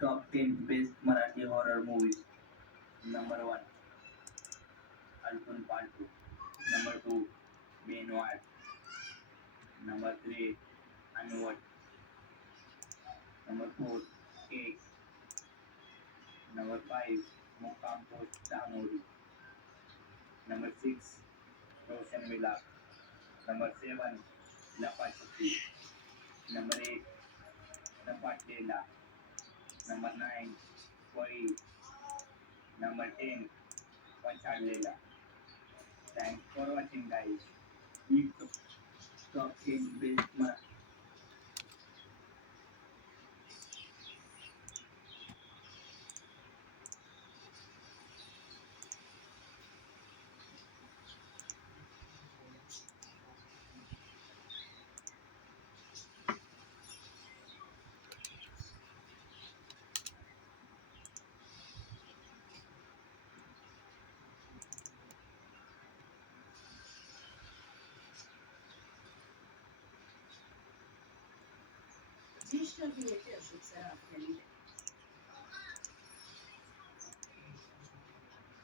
Top 10 Best Marathi Horror Movies. Number 1. Alpun Paltu. Number 2. Benwat. Number 3. Anuvat. Number 4. Cake. Number 5. Mokam Post Damodi. Number 6. Roshan Milak. Number 7. Lapachati. Number 8. Napatela. Number 9. Koi. Number 10. Pachadlela. Thanks for watching, guys. Keep talking best Marathi. ज्येष्ठ अभिनेते अशोक सराफ यांनी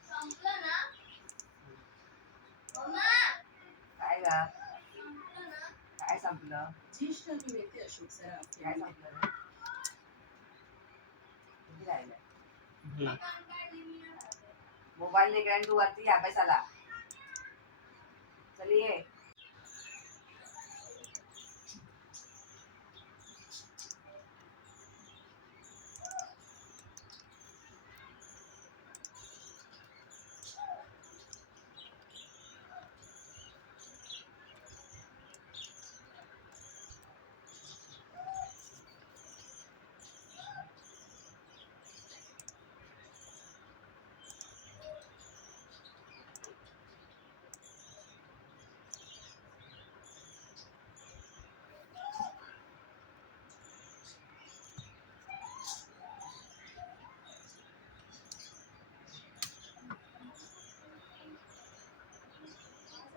संपलं ना mamma काय गा संपलं ना काय संपलं ज्येष्ठ अभिनेते अशोक सराफ काय यांनी संपलं रे? किती राहिलंय काम काढली मी ना बाहेर. मोबाईल लेकर आणि तू वरती या अभ्यासाला चल ये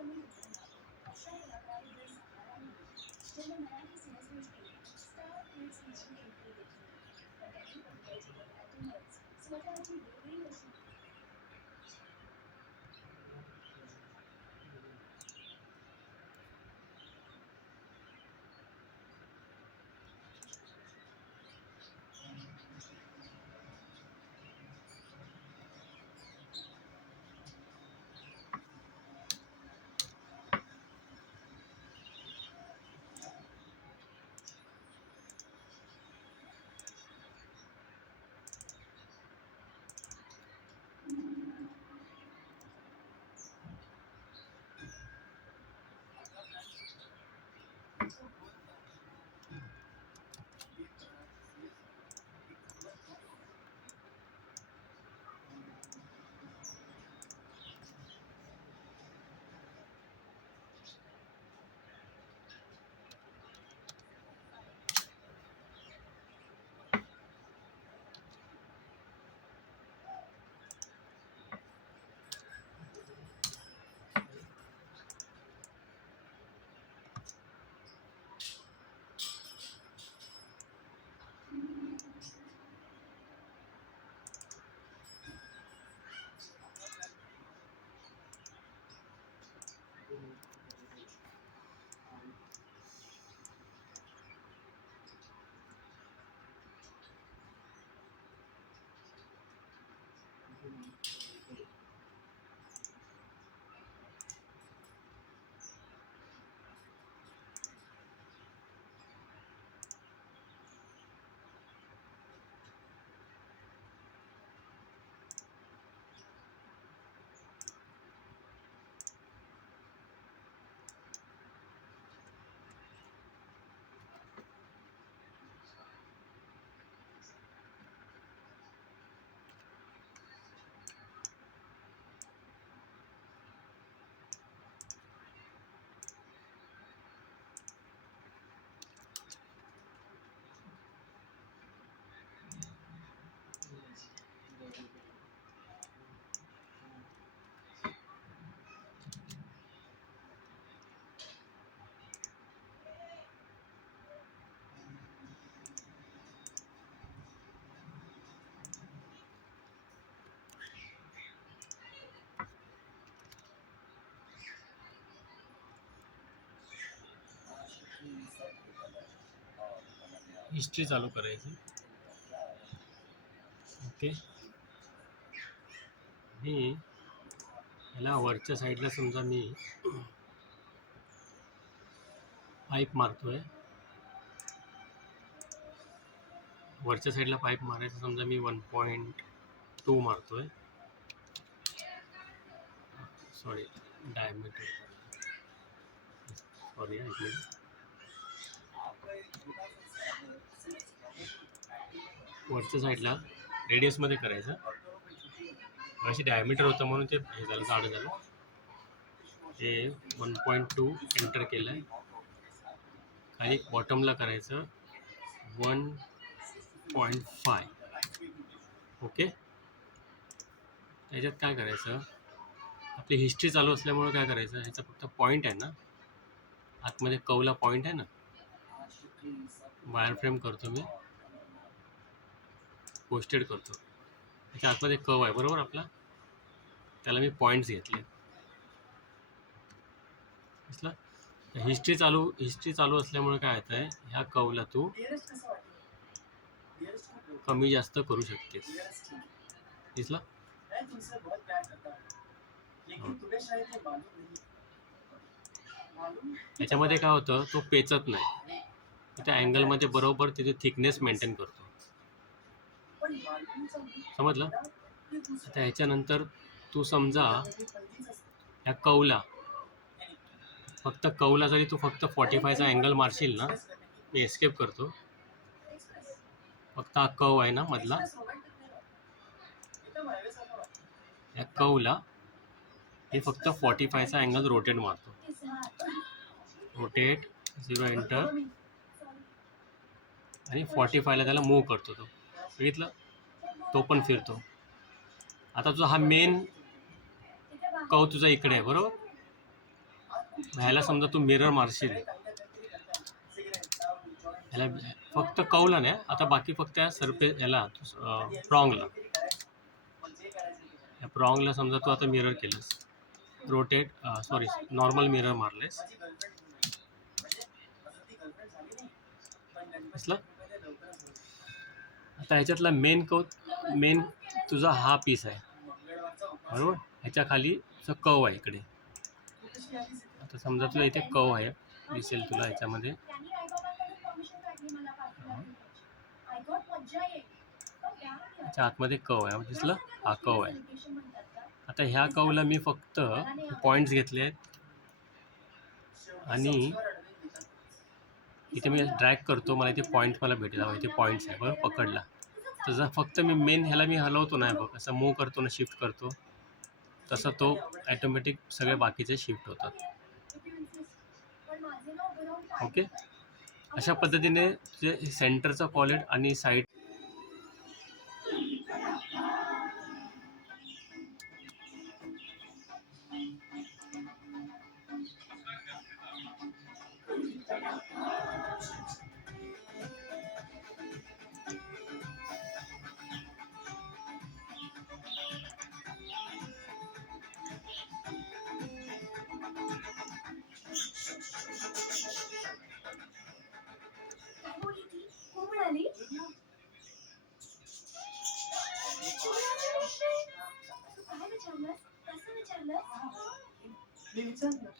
अशा कलाकारी जर साकारायला ज्यांना मराठी सिनेसृष्टीत स्टार किड्सची एंट्री घेतली तर त्यांनी कवितेच्या जगतातूनच स्वतःची वेगळी अशी हिस्ट्री चालू करायची. ओके. मी ह्याला वरच्या साईडला समजा मी पाईप मारतोय. वरच्या साईडला पाईप मारायचं समजा मी 1.2 मारतोय. Sorry, diameter. सॉरी, एक मिनिट. वरच्या साईडला रेडियसमध्ये करायचं. अशी डायमीटर होतं म्हणून ते हे झालं, जाडं झालं. ते 1.2 एंटर केलं आहे. खाली बॉटमला करायचं 1.5. ओके. त्याच्यात काय करायचं, आपली हिस्ट्री चालू असल्यामुळे काय करायचं, ह्याचा फक्त पॉईंट आहे ना, आतमध्ये कवला पॉईंट आहे ना, वायर फ्रेम करतो मी, पोस्टेड करतो. त्याच्या आतमध्ये कव आहे बरोबर आपला, त्याला मी पॉईंट्स घेतले. दिसलं. हिस्ट्री चालू असल्यामुळे काय होतं आहे, ह्या कवला तू कमी जास्त करू शकतेस. दिसलं. याच्यामध्ये काय होतं, तो पेचत नाही. त्या अँगलमध्ये बरोबर तिथे थिकनेस मेंटेन करतो. समजलं. आता ह्याच्यानंतर तू समजा ह्या कवला, फक्त कवला जरी तू फक्त 45चा अँगल मारशील ना, मी एस्केप करतो. फक्त हा कव आहे ना मधला, या कवला हे फक्त 45चा अँगल रोटेट मारतो. रोटेट 0 एंटर आणि 45ला त्याला मूव्ह करतो. तो बघितलं, तो पण फिरतो. आता तुझा हा मेन कव तुझा इकडे आहे बरोबर. ह्याला समजा तू मिरर मारशील, ह्याला फक्त कवला नाही, आता बाकी फक्त या ह्याला प्रॉंगला, या प्रॉंगला समजा तू आता मिरर केलंस, रोटेट सॉरी नॉर्मल मिरर मारलेस. दिसलं. आता ह्याच्यातला मेन तुझा हा पीस आहे बरोबर. ह्याच्या खाली तुझा कव आहे इकडे. आता समजा तुला इथे कव आहे, दिसेल तुला ह्याच्यामध्ये. ह्याच्या आतमध्ये कव आहे, दिसलं. हा कव आहे. आता ह्या कवला मी फक्त पॉईंट्स घेतले आहेत आणि इथे मी ड्रॅग करतो, मला इथे पॉईंट मला भेटेल. इथे पॉईंट्स आहे बरोबर, पकडला. तसा फक्त मी मेन ह्याला मी हलवतो नाही बघ, असं मूव्ह करतो ना, शिफ्ट करतो, तसं तो ॲटोमॅटिक सगळे बाकीचे शिफ्ट होतात. ओके. अशा पद्धतीने तुझे सेंटरचा कॉलेट आणि साईड मी विचारलं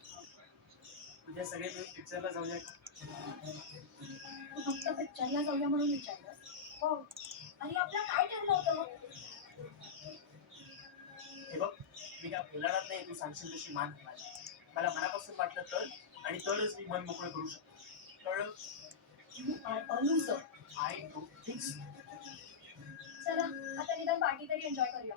उद्या सगळे मिळून पिक्चरला जाऊया का? तू फक्त पिक्चरला जाऊया म्हणून विचारलं. हो. आणि आपलं काय ठरलं होतं मग? हे बघ, मी काय बोलणार नाही, तू सांगशील तशी मान होणार. मला मनापासून वाटलं तर, आणि तरच मी मन मोकळं करू शकतो. कळलं? You are a loser. I don't think so. चला आता निदान पार्टी तरी एन्जॉय करूया.